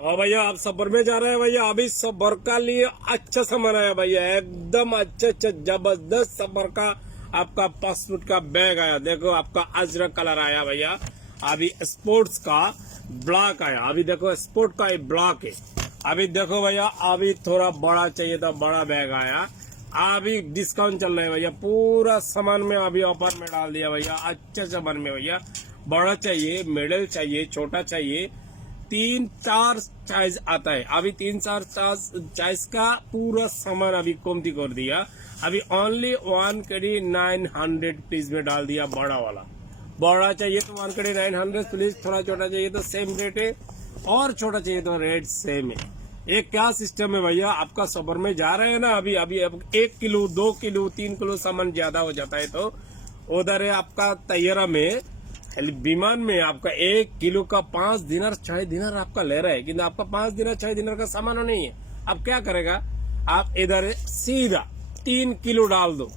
और भैया आप सफर में जा रहे हैं भैया, अभी सफर का लिए अच्छा सामान आया भैया, एकदम अच्छा अच्छा जबरदस्त सफर का आपका पासपोर्ट का बैग आया। देखो आपका अजरक कलर आया भैया। अभी स्पोर्ट्स का ब्लॉक आया। अभी देखो स्पोर्ट का ब्लॉक है। अभी देखो भैया, अभी थोड़ा बड़ा चाहिए था, बड़ा बैग आया। अभी डिस्काउंट चल रहा है भैया, पूरा सामान में अभी ऑफर में डाल दिया भैया, अच्छे सामान में भैया। बड़ा चाहिए, मिडिल चाहिए, छोटा चाहिए, 3-4 साइज आता है। अभी 3-4 साइज का पूरा सामान अभी कमती कर दिया। अभी ओनली 1 kg 900 पीस में डाल दिया, बड़ा वाला। बड़ा चाहिए तो 1 kg 900 प्लीज, थोड़ा छोटा चाहिए तो सेम रेट है, और छोटा चाहिए तो रेट सेम है। ये क्या सिस्टम है भैया, आपका सफर में जा रहे हैं ना, अभी अभी अब 1 किलो 2 किलो 3 किलो सामान ज्यादा हो जाता है तो उधर है आपका तैयारा में, विमान में आपका 1 किलो का 5 दिनार 6 दिनार आपका ले रहा है, किंतु आपका 5 दिनार 6 दिनार का सामान नहीं है। अब क्या करेगा, आप इधर सीधा 3 किलो डाल दो।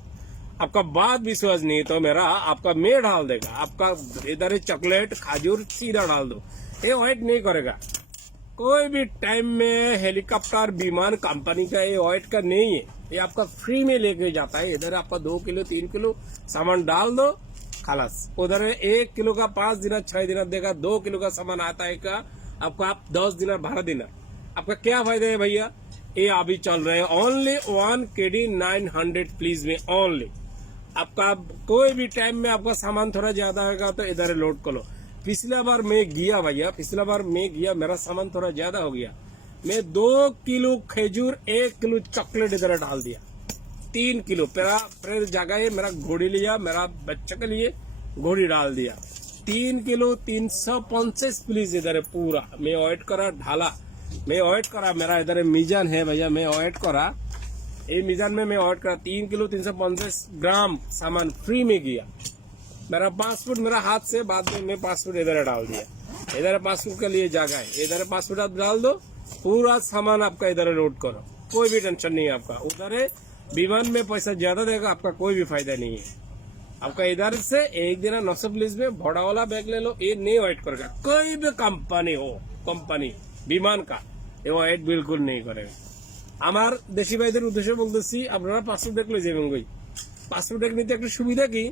आपका बात विश्वास नहीं तो मेरा आपका मैं डाल देगा। आपका इधर चॉकलेट खजूर सीधा डाल दो, ये वेट नहीं करेगा। कोई भी टाइम में हेलीकॉप्टर विमान कंपनी का ये वेट का नहीं है, ये आपका फ्री में लेके जाता है। इधर आपका 2 किलो 3 किलो सामान डाल दो, खलास। उधर 1 किलो का 5 दिन 6 दिन देगा, 2 किलो का सामान आता है का आपको, आप 10 दिन 12 दिन, आपका क्या फायदा है भैया। ये अभी चल रहे हैं ओनली 1 kg 900 प्लीज में ओनली। आपका कोई भी टाइम में आपका सामान थोड़ा ज्यादा होगा तो इधर लोड करो। पिछला बार मैं गया भैया, पिछला बार मैं गया, मेरा सामान थोड़ा ज्यादा हो गया। मैं 2 किलो खजूर 1 किलो चॉकलेट इधर डाल दिया, 3 किलो फिर जगह है मेरा घोड़ी लिया, मेरा बच्चे के लिए घोड़ी डाल दिया। 3 किलो 350 प्लीज इधर पूरा मैं वेट करा, ढाला मैं वेट करा, मेरा इधर मीजान है भैया, मैं वेट करा, ये मीजान में मैं वेट करा। 3 किलो 350 ग्राम सामान फ्री में गया। मेरा पासपोर्ट मेरा हाथ से, बाद में मैं पासपोर्ट इधर डाल दिया। इधर पासपोर्ट के लिए जगह है, इधर पासपोर्ट आप डाल दो, पूरा सामान आपका इधर लोड करो, कोई भी टेंशन नहीं है आपका। उधर विमान में पैसा ज्यादा देगा, आपका कोई भी फायदा नहीं है। आपका इधर से 1 दिन 900 प्लीज में बड़ा वाला बैग ले लो, ये नहीं वेट करेगा। कोई भी कंपनी हो, कंपनी विमान का ये वेट बिल्कुल नहीं करेगा। আমার দেশি ভাইদের উদ্দেশ্যে বলতেছি, আপনারা পাসপোর্ট ব্যাগ লয়ে যাবেন। কই পাসপোর্ট ব্যাগ নিতে একটা সুবিধা কি,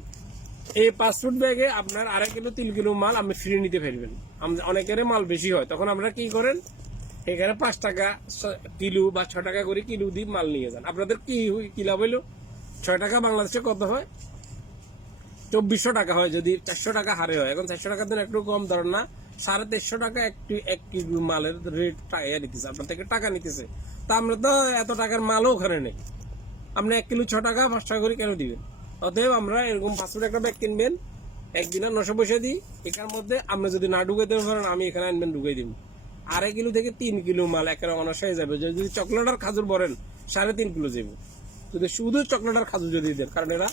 এই পাসপোর্ট ব্যাগে আপনার 2.5 কিলো 3 কিলো মাল আপনি ফ্রি নিতে পারবেন। অনেকের মাল বেশি হয়, তখন আপনারা কি করেন, এখানে 5 টাকা কিলো বা 6 টাকা করে কিলো দিয়ে মাল নিয়ে যান। আপনাদের কি লাভ হইলো, 6 টাকা বাংলাদেশে কত হয়, 2400 টাকা হয়, যদি 400 টাকা হারে হয়। এখন 400 টাকার দিন একটু কম ধরেন না, 350 টাকা এক কিলো মালের রেট টাকা নিতেছে, আপনার থেকে টাকা নিতেছে। তা আমরা তো এত টাকার মালও ওখানে নেই, আপনি 1 কিলো 6 টাকা 5 টাকা করে কেন দিবেন। অতএব আমরা এরকম পাসপোর্ট একটা ব্যাগ কিনবেন, 1 দিন 900 পয়সা দিই, এখানের মধ্যে আপনি যদি না ঢুকাইতে পারেন আমি এখানে আনবেন, ঢুকাই দিব। 2.5 কিলো থেকে 3 কিলো মাল একেবারে অনার্স হয়ে যাবে। যদি চকলেট আর খাজুর বলেন 3.5 কিলো যাবো, যদি শুধু চকলেট আর খাজুর যদি দেন, কারণ এরা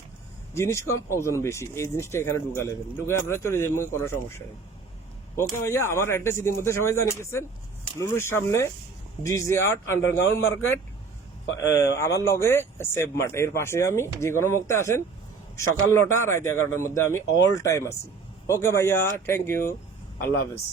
জিনিস কম ওজন বেশি, এই জিনিসটা এখানে ঢুকা নেবেন, ঢুকে আপনারা চলে যাবেন, কোনো সমস্যা নেই। ওকে ভাইয়া, আমার অ্যাড্রেস ইতিমধ্যে সবাই জানিয়ে গেছেন, লুলুর সামনে ডিজে আর্ট আন্ডারগ্রাউন্ড মার্কেট, আমার লগে সেভ মার্ট, এর পাশে আমি যে কোনো মুহূর্তে আসেন, সকাল 9টা রাত 11টার মধ্যে আমি অল টাইম আছি। ওকে ভাইয়া, থ্যাংক ইউ, আল্লাহ হাফেজ।